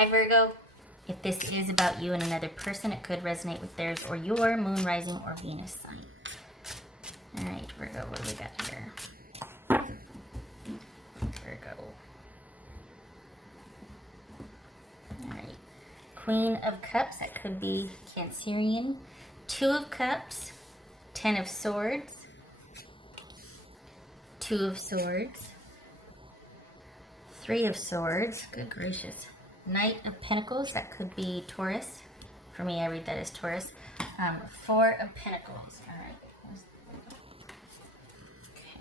Hi Virgo. If this is about you and another person, it could resonate with theirs or your moon, rising, or Venus sign. All right, Virgo, what do we got here? Virgo. All right. Queen of Cups, that could be Cancerian. Two of Cups, Ten of Swords, Two of Swords, Three of Swords, good gracious. Knight of Pentacles, that could be Taurus. For me, I read that as Taurus. Four of Pentacles, all right. Okay.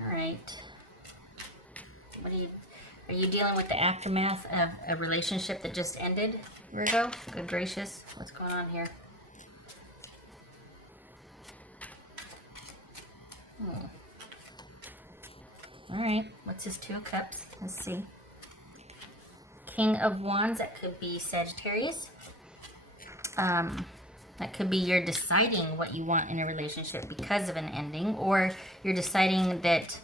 All right. Are you dealing with the aftermath of a relationship that just ended, Virgo? Good gracious, what's going on here? All right, what's this Two of Cups? Let's see. King of Wands, that could be Sagittarius. That could be you're deciding what you want in a relationship because of an ending, or you're deciding that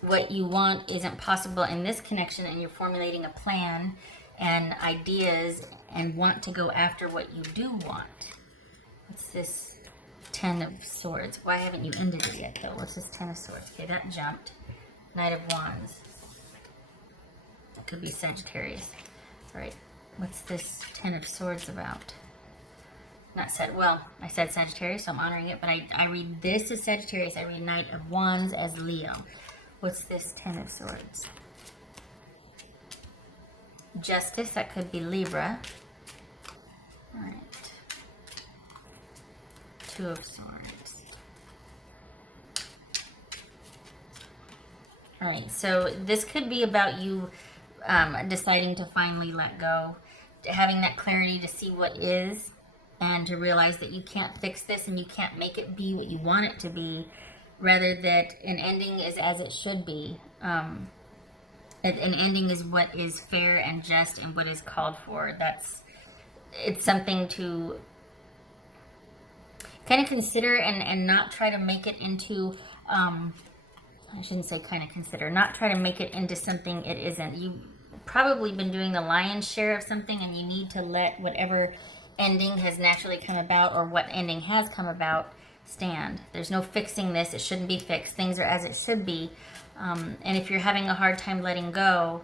what you want isn't possible in this connection, and you're formulating a plan and ideas and want to go after what you do want. What's this Ten of Swords? Why haven't you ended it yet, though? What's this Ten of Swords? Okay, that jumped. Knight of Wands. That could be Sagittarius. All right, what's this Ten of Swords about? Not said, well, I said Sagittarius, so I'm honoring it, but I read this as Sagittarius. I read Knight of Wands as Leo. What's this Ten of Swords? Justice, that could be Libra. All right. Two of Swords. All right, so this could be about you deciding to finally let go, having that clarity to see what is, and to realize that you can't fix this and you can't make it be what you want it to be, rather that an ending is as it should be. An ending is what is fair and just and what is called for. It's something to kind of consider and not try to make it into, I shouldn't say kind of consider, not try to make it into something it isn't. You've probably been doing the lion's share of something, and you need to let whatever ending has naturally come about, or what ending has come about, stand. There's no fixing this. It shouldn't be fixed. Things are as it should be. And if you're having a hard time letting go,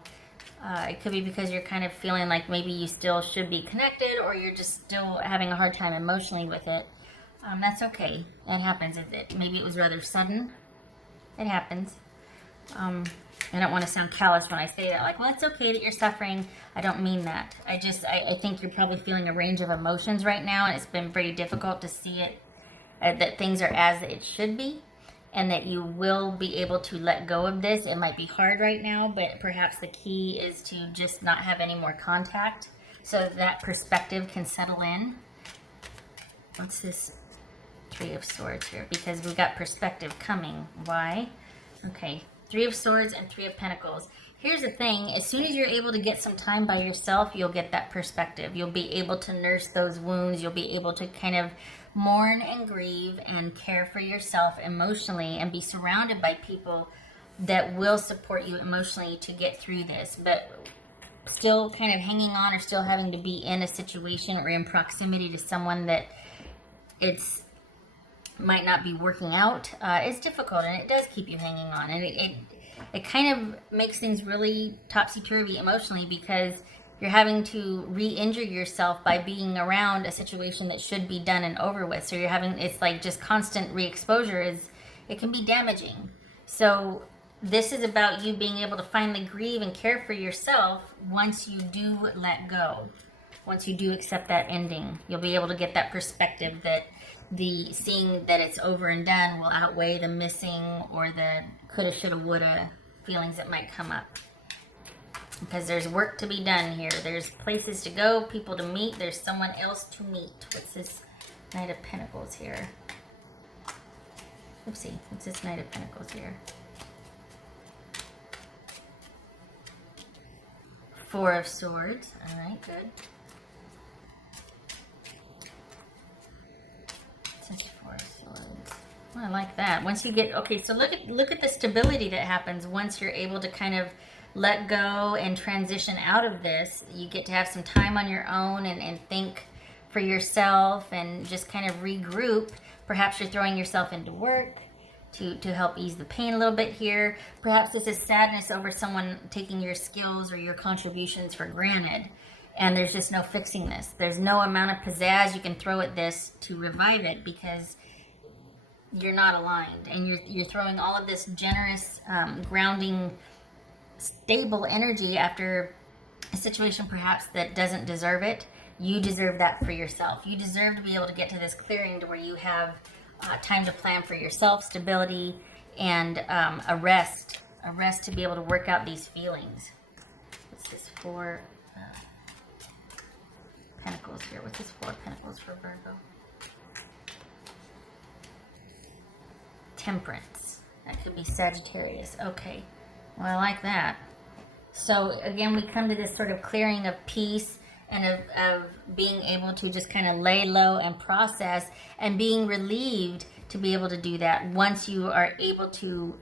it could be because you're kind of feeling like maybe you still should be connected, or you're just still having a hard time emotionally with it. That's okay. It happens. Maybe it was rather sudden. It happens. I don't want to sound callous when I say that. Like, well, it's okay that you're suffering. I don't mean that. I think you're probably feeling a range of emotions right now, and it's been pretty difficult to see it, that things are as it should be, and that you will be able to let go of this. It might be hard right now, but perhaps the key is to just not have any more contact so that perspective can settle in. What's this Three of Swords here? Because we've got perspective coming. Why? Okay, Three of Swords and Three of Pentacles. Here's the thing. As soon as you're able to get some time by yourself, you'll get that perspective. You'll be able to nurse those wounds. You'll be able to kind of mourn and grieve and care for yourself emotionally, and be surrounded by people that will support you emotionally to get through this. But still kind of hanging on, or still having to be in a situation or in proximity to someone that might not be working out, is difficult, and it does keep you hanging on, and it kind of makes things really topsy-turvy emotionally, because you're having to re-injure yourself by being around a situation that should be done and over with. So it's like just constant re-exposure it can be damaging. So this is about you being able to finally grieve and care for yourself once you do let go. Once you do accept that ending, you'll be able to get that perspective that the seeing that it's over and done will outweigh the missing or the coulda, shoulda, woulda feelings that might come up. Because there's work to be done here. There's places to go, people to meet. There's someone else to meet. What's this Knight of Pentacles here? Oopsie. What's this Knight of Pentacles here? Four of Swords. All right, good. What's this Four of Swords? I like that. Once you get, okay, so look at the stability that happens once you're able to kind of let go and transition out of this. You get to have some time on your own and think for yourself and just kind of regroup. Perhaps you're throwing yourself into work to help ease the pain a little bit here. Perhaps this is sadness over someone taking your skills or your contributions for granted. And there's just no fixing this. There's no amount of pizzazz you can throw at this to revive it, because you're not aligned, and you're throwing all of this generous, grounding, stable energy after a situation perhaps that doesn't deserve it. You deserve that for yourself. You deserve to be able to get to this clearing to where you have time to plan for yourself, stability, and a rest to be able to work out these feelings. What's this for? Pentacles here. What's this for? Pentacles for Virgo. Temperance. That could be Sagittarius. Okay. Well, I like that. So again, we come to this sort of clearing of peace and of being able to just kind of lay low and process, and being relieved to be able to do that once you are able to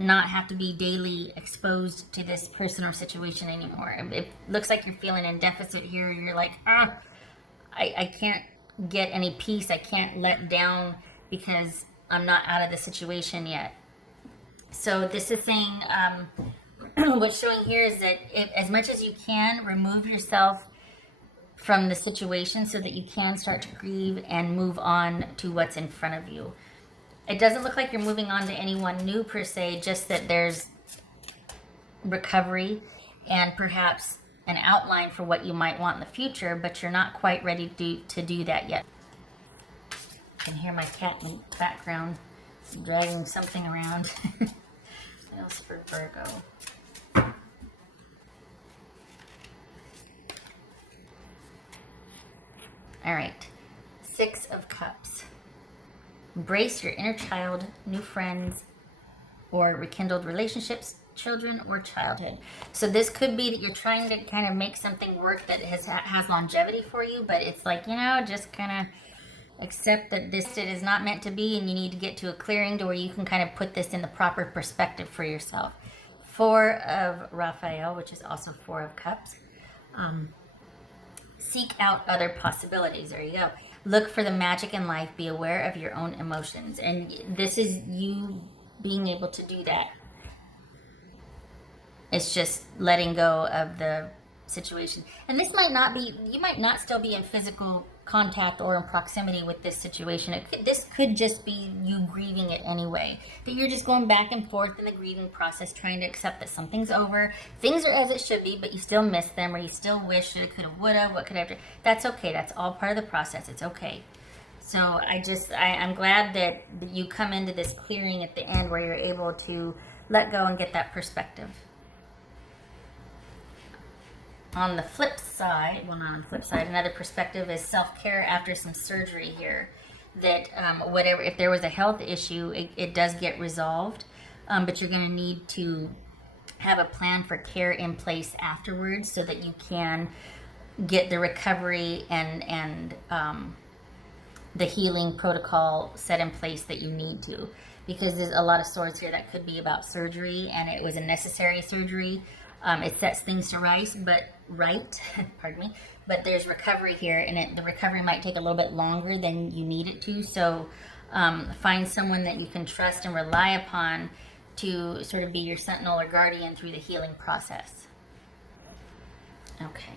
not have to be daily exposed to this person or situation anymore. It looks like you're feeling in deficit here. You're like, I can't get any peace. I can't let down because I'm not out of the situation yet. So this is saying, what's showing here is that as much as you can, remove yourself from the situation so that you can start to grieve and move on to what's in front of you. It doesn't look like you're moving on to anyone new per se, just that there's recovery and perhaps an outline for what you might want in the future, but you're not quite ready to do that yet. You can hear my cat in the background dragging something around. What else for Virgo? All right, 6 of Cups. Embrace your inner child, new friends, or rekindled relationships, children, or childhood. So this could be that you're trying to kind of make something work that has longevity for you, but it's like, just kind of accept that this is not meant to be, and you need to get to a clearing to where you can kind of put this in the proper perspective for yourself. 4 of Raphael, which is also 4 of Cups. Seek out other possibilities. There you go. Look for the magic in life. Be aware of your own emotions. And this is you being able to do that. It's just letting go of the situation. And this might not be, you might not still be in physical contact or in proximity with this situation. This could just be you grieving it anyway. That you're just going back and forth in the grieving process, trying to accept that something's over. Things are as it should be, but you still miss them, or you still wish shoulda, coulda, woulda, what could I have done. That's okay. That's all part of the process. It's okay. So I'm glad that you come into this clearing at the end where you're able to let go and get that perspective. On the flip side, well, not on the flip side, another perspective is self-care after some surgery here. That whatever, if there was a health issue, it does get resolved, but you're going to need to have a plan for care in place afterwards so that you can get the recovery and the healing protocol set in place that you need to. Because there's a lot of swords here that could be about surgery, and it was a necessary surgery. It sets things to right, pardon me, but there's recovery here, and the recovery might take a little bit longer than you need it to. So find someone that you can trust and rely upon to sort of be your sentinel or guardian through the healing process. Okay.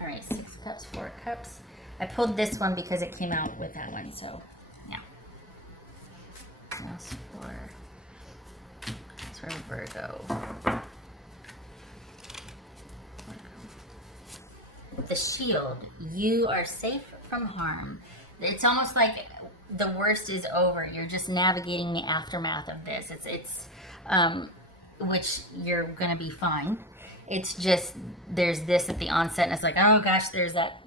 All right, 6 cups, 4 cups. I pulled this one because it came out with that one, so yeah. That's for Virgo. The shield. You are safe from harm. It's almost like the worst is over. You're just navigating the aftermath of this. It's which you're gonna be fine. It's just there's this at the onset, and it's like, oh gosh, there's that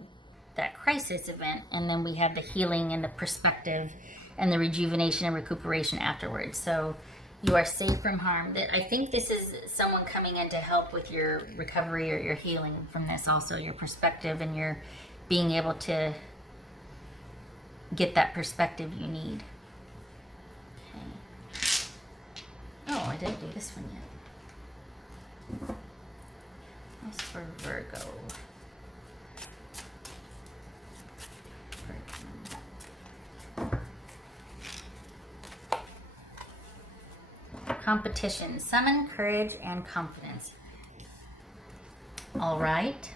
crisis event, and then we have the healing and the perspective and the rejuvenation and recuperation afterwards. So you are safe from harm. I think this is someone coming in to help with your recovery or your healing from this, also your perspective and your being able to get that perspective you need. Okay. Oh, I didn't do this one yet. That's for Virgo. Competition. Summon courage and confidence. All right,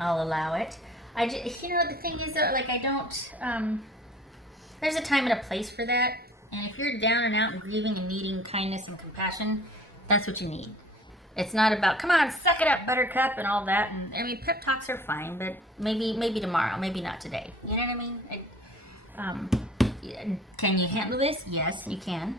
I'll allow it. You know, the thing is that, like, I don't, there's a time and a place for that. And if you're down and out and grieving and needing kindness and compassion, that's what you need. It's not about, come on, suck it up, buttercup, and all that. And I mean, pep talks are fine, but maybe tomorrow, maybe not today. You know what I mean? Can you handle this? Yes, you can.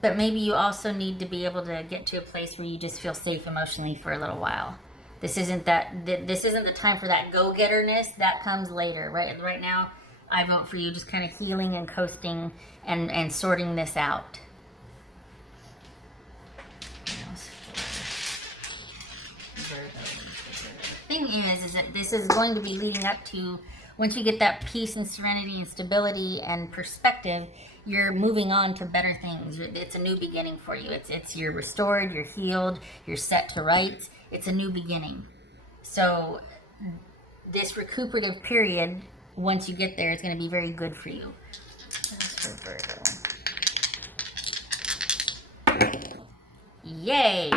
But maybe you also need to be able to get to a place where you just feel safe emotionally for a little while. This isn't the time for that go-getterness. That comes later, right? Right now, I vote for you just kind of healing and coasting and sorting this out. The thing is that this is going to be leading up to, once you get that peace and serenity and stability and perspective, you're moving on to better things. It's a new beginning for you. You're restored, you're healed, you're set to rights. It's a new beginning. So this recuperative period, once you get there, is going to be very good for you. That's for Virgo. Yay!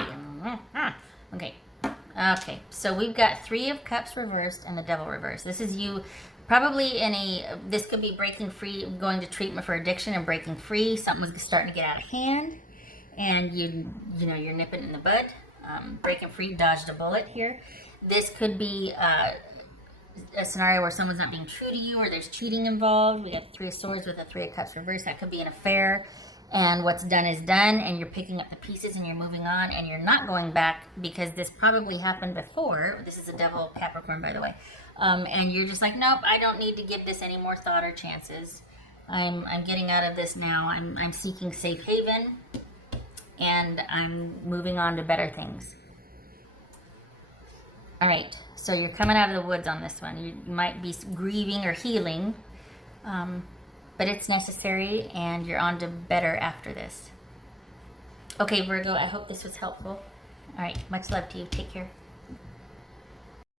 Okay, so we've got 3 of Cups reversed and the Devil reversed. This is you probably this could be breaking free, going to treatment for addiction and breaking free. Something was starting to get out of hand and you're nipping in the bud. Breaking free, dodged a bullet here. This could be a scenario where someone's not being true to you or there's cheating involved. We have 3 of Swords with a 3 of Cups reversed. That could be an affair. And what's done is done, and you're picking up the pieces and you're moving on, and you're not going back because this probably happened before. This is a Devil Capricorn, by the way. And you're just like, nope, I don't need to give this any more thought or chances. I'm getting out of this now. I'm seeking safe haven, and I'm moving on to better things. All right, so you're coming out of the woods on this one. You might be grieving or healing. But it's necessary, and you're on to better after this. Okay, Virgo, I hope this was helpful. All right, much love to you. Take care.